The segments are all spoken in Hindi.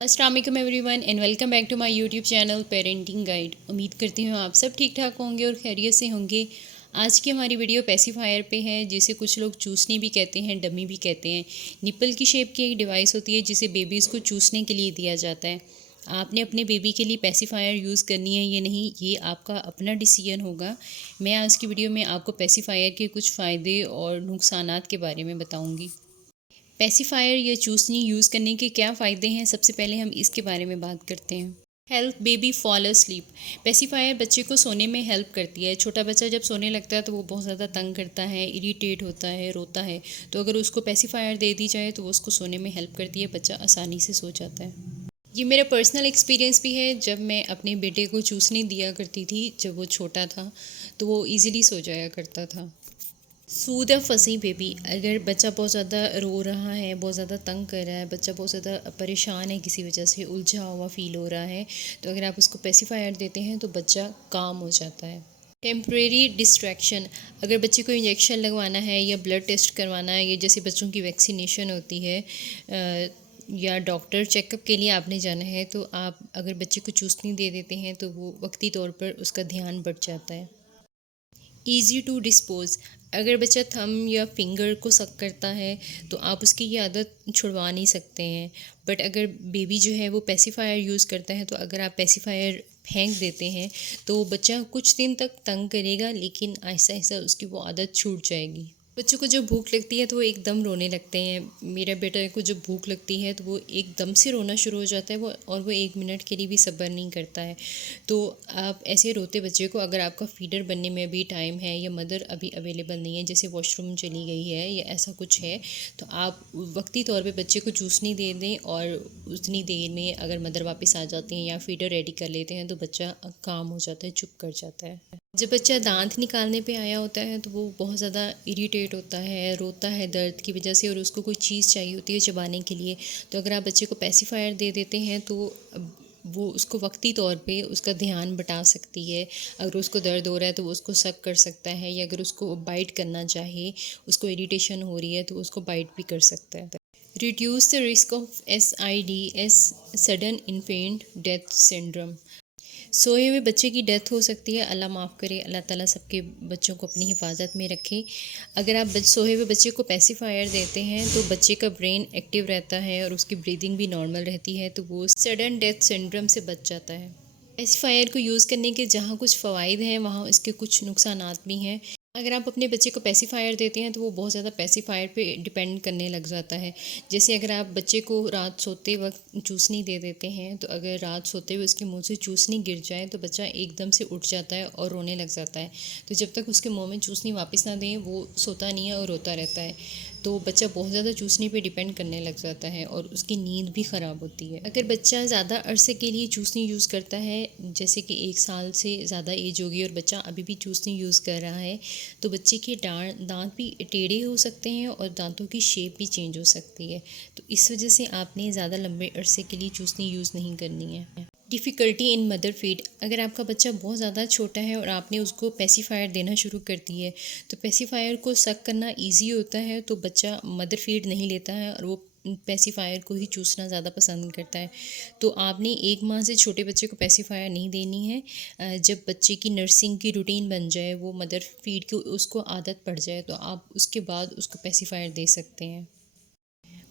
अस्सलाम वालेकुम everyone and welcome back to my YouTube channel parenting guide. उम्मीद करती हूँ आप सब ठीक ठाक होंगे और खैरियत से होंगे। आज की हमारी वीडियो पेसिफायर पे है, जिसे कुछ लोग चूसनी भी कहते हैं, डमी भी कहते हैं। निपल की शेप की एक डिवाइस होती है जिसे बेबीज़ को चूसने के लिए दिया जाता है। आपने अपने बेबी के लिए पेसिफायर यूज़ करनी है या नहीं, ये आपका अपना डिसीजन होगा। मैं आज की वीडियो में आपको पेसिफायर के कुछ फ़ायदे और नुकसानात के बारे में बताऊँगी। पेसिफायर या चूसनी यूज़ करने के क्या फ़ायदे हैं, सबसे पहले हम इसके बारे में बात करते हैं। Help baby fall asleep. Pacifier बच्चे को सोने में हेल्प करती है। छोटा बच्चा जब सोने लगता है तो वो बहुत ज़्यादा तंग करता है, इरिटेट होता है, रोता है। तो अगर उसको पेसिफायर दे दी जाए तो वो उसको सोने में हेल्प करती है, बच्चा आसानी से सो जाता है। ये मेरा पर्सनल एक्सपीरियंस भी है। जब मैं अपने बेटे को चूसने दिया करती थी जब वो छोटा था, तो वो ईज़िली सो जाया करता था। सूद अ फसी बेबी। अगर बच्चा बहुत ज़्यादा रो रहा है, बहुत ज़्यादा तंग कर रहा है, बच्चा बहुत ज़्यादा परेशान है, किसी वजह से उलझा हुआ फ़ील हो रहा है, तो अगर आप उसको पेसिफायर देते हैं तो बच्चा काम हो जाता है। Temporary distraction. अगर बच्चे को इंजेक्शन लगवाना है या ब्लड टेस्ट करवाना है, या जैसे बच्चों की वैक्सीनेशन होती है, या डॉक्टर चेकअप के लिए आपने जाना है, तो आप अगर बच्चे को चूसनी दे देते हैं तो वो वक्ती तौर पर उसका ध्यान बढ़ जाता है। Easy to dispose. अगर बच्चा थंब या फिंगर को सक करता है तो आप उसकी ये आदत छुड़वा नहीं सकते हैं। बट अगर बेबी जो है वो पेसिफायर यूज़ करता है, तो अगर आप पेसिफायर फेंक देते हैं तो बच्चा कुछ दिन तक तंग करेगा, लेकिन आहिस्ता आहिस्ता उसकी वो आदत छूट जाएगी। बच्चों को जब भूख लगती है तो वो एकदम रोने लगते हैं। मेरे बेटे को जब भूख लगती है तो वो एकदम से रोना शुरू हो जाता है, वो 1 मिनट के लिए भी सब्र नहीं करता है। तो आप ऐसे रोते बच्चे को, अगर आपका फीडर बनने में भी टाइम है या मदर अभी अवेलेबल नहीं है, जैसे वॉशरूम चली गई है या ऐसा कुछ है, तो आप वक्ती तौर पे बच्चे को चूसनी दे दें, और उतनी देर में अगर मदर वापस आ जाती हैं या फीडर रेडी कर लेते हैं तो बच्चा काम हो जाता है, चुप कर जाता है। जब बच्चा दांत निकालने पे आया होता है तो वो बहुत ज़्यादा इरिटेट होता है, रोता है दर्द की वजह से, और उसको कोई चीज़ चाहिए होती है चबाने के लिए। तो अगर आप बच्चे को पेसिफायर दे देते हैं तो वो उसको वक्ती तौर पे उसका ध्यान बटा सकती है। अगर उसको दर्द हो रहा है तो वो उसको सक कर सकता है, या अगर उसको बाइट करना चाहे, उसको इरिटेशन हो रही है, तो उसको बाइट भी कर सकता है। Reduce the risk of SIDS, sudden infant death syndrome. सोए हुए बच्चे की डेथ हो सकती है, अल्लाह माफ़ करे, अल्लाह ताला सबके बच्चों को अपनी हिफाजत में रखे। अगर आप सोए हुए बच्चे को पेसिफायर देते हैं तो बच्चे का ब्रेन एक्टिव रहता है और उसकी ब्रीदिंग भी नॉर्मल रहती है, तो वो सडन डेथ सिंड्रोम से बच जाता है। पेसिफायर को यूज़ करने के जहाँ कुछ फ़वाइद हैं, वहाँ इसके कुछ नुकसानात भी हैं। अगर आप अपने बच्चे को पेसिफायर देते हैं तो वो बहुत ज़्यादा पेसिफायर पे डिपेंड करने लग जाता है। जैसे अगर आप बच्चे को रात सोते वक्त चूसनी दे देते हैं, तो अगर रात सोते हुए उसके मुंह से चूसनी गिर जाए तो बच्चा एकदम से उठ जाता है और रोने लग जाता है। तो जब तक उसके मुंह में चूसनी वापस ना दें, वो सोता नहीं है और रोता रहता है। तो बच्चा बहुत ज़्यादा चूसने पे डिपेंड करने लग जाता है और उसकी नींद भी ख़राब होती है। अगर बच्चा ज़्यादा अरसे के लिए चूसनी यूज़ करता है, जैसे कि 1 साल से ज़्यादा एज होगी और बच्चा अभी भी चूसनी यूज़ कर रहा है, तो बच्चे के दांत भी टेढ़े हो सकते हैं और दांतों की शेप भी चेंज हो सकती है। तो इस वजह से आपने ज़्यादा लंबे अरसे के लिए चूसनी यूज़ नहीं करनी है। Difficulty in mother feed. अगर आपका बच्चा बहुत ज़्यादा छोटा है और आपने उसको पेसिफायर देना शुरू कर दी है, तो पेसिफायर को सक करना ईजी होता है, तो बच्चा मदर फीड नहीं लेता है और वो पेसिफायर को ही चूसना ज़्यादा पसंद करता है। तो आपने 1 माह से छोटे बच्चे को पेसिफायर नहीं देनी है। जब बच्चे की नर्सिंग की रूटीन बन जाए, वो मदर फीड की उसको आदत पड़ जाए, तो आप उसके बाद उसको पेसिफायर दे सकते हैं।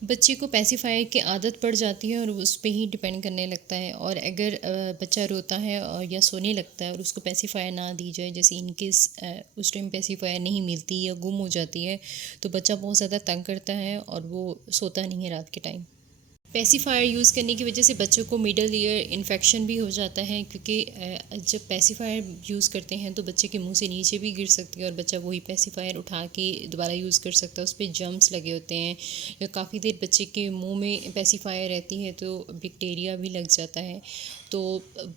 बच्चे को पेसिफायर की आदत पड़ जाती है और उस पे ही डिपेंड करने लगता है। और अगर बच्चा रोता है और या सोने लगता है और उसको पेसिफायर ना दी जाए, जैसे इनकेस उस टाइम पेसिफायर नहीं मिलती या गुम हो जाती है, तो बच्चा बहुत ज़्यादा तंग करता है और वो सोता नहीं है रात के टाइम। पेसिफायर यूज़ करने की वजह से बच्चों को मिडल ईयर इन्फेक्शन भी हो जाता है, क्योंकि जब पेसिफायर यूज़ करते हैं तो बच्चे के मुंह से नीचे भी गिर सकती है और बच्चा वही पेसिफायर उठा के दोबारा यूज़ कर सकता है। उस पर जर्म्स लगे होते हैं, या काफ़ी देर बच्चे के मुंह में पेसिफायर रहती है तो बैक्टीरिया भी लग जाता है। तो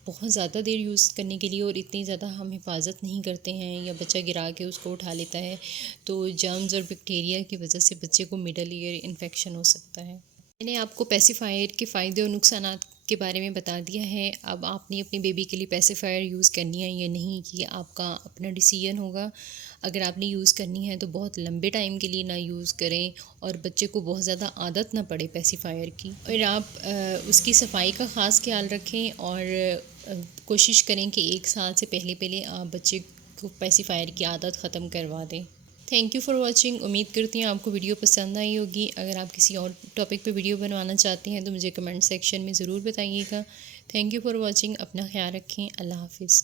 बहुत ज़्यादा देर यूज़ करने के लिए और इतनी ज़्यादा हम हिफाजत नहीं करते हैं, या बच्चा गिरा के उसको उठा लेता है, तो जर्म्स और बैक्टीरिया की वजह से बच्चे को मिडल ईयर इन्फेक्शन हो सकता है। मैंने आपको पेसिफायर के फ़ायदे और नुकसानात के बारे में बता दिया है। अब आपने अपनी बेबी के लिए पेसिफायर यूज़ करनी है या नहीं, कि आपका अपना डिसीजन होगा। अगर आपने यूज़ करनी है तो बहुत लंबे टाइम के लिए ना यूज़ करें और बच्चे को बहुत ज़्यादा आदत ना पड़े पेसिफायर की। और आप उसकी सफाई का ख़ास ख्याल रखें और कोशिश करें कि 1 साल से पहले पहले आप बच्चे को पेसिफायर की आदत ख़त्म करवा दें। Thank you for watching. उम्मीद करती हूँ आपको वीडियो पसंद आई होगी। अगर आप किसी और टॉपिक पे वीडियो बनवाना चाहते हैं तो मुझे कमेंट सेक्शन में ज़रूर बताइएगा। Thank you for watching. अपना ख्याल रखें। अल्लाह हाफ़िज़।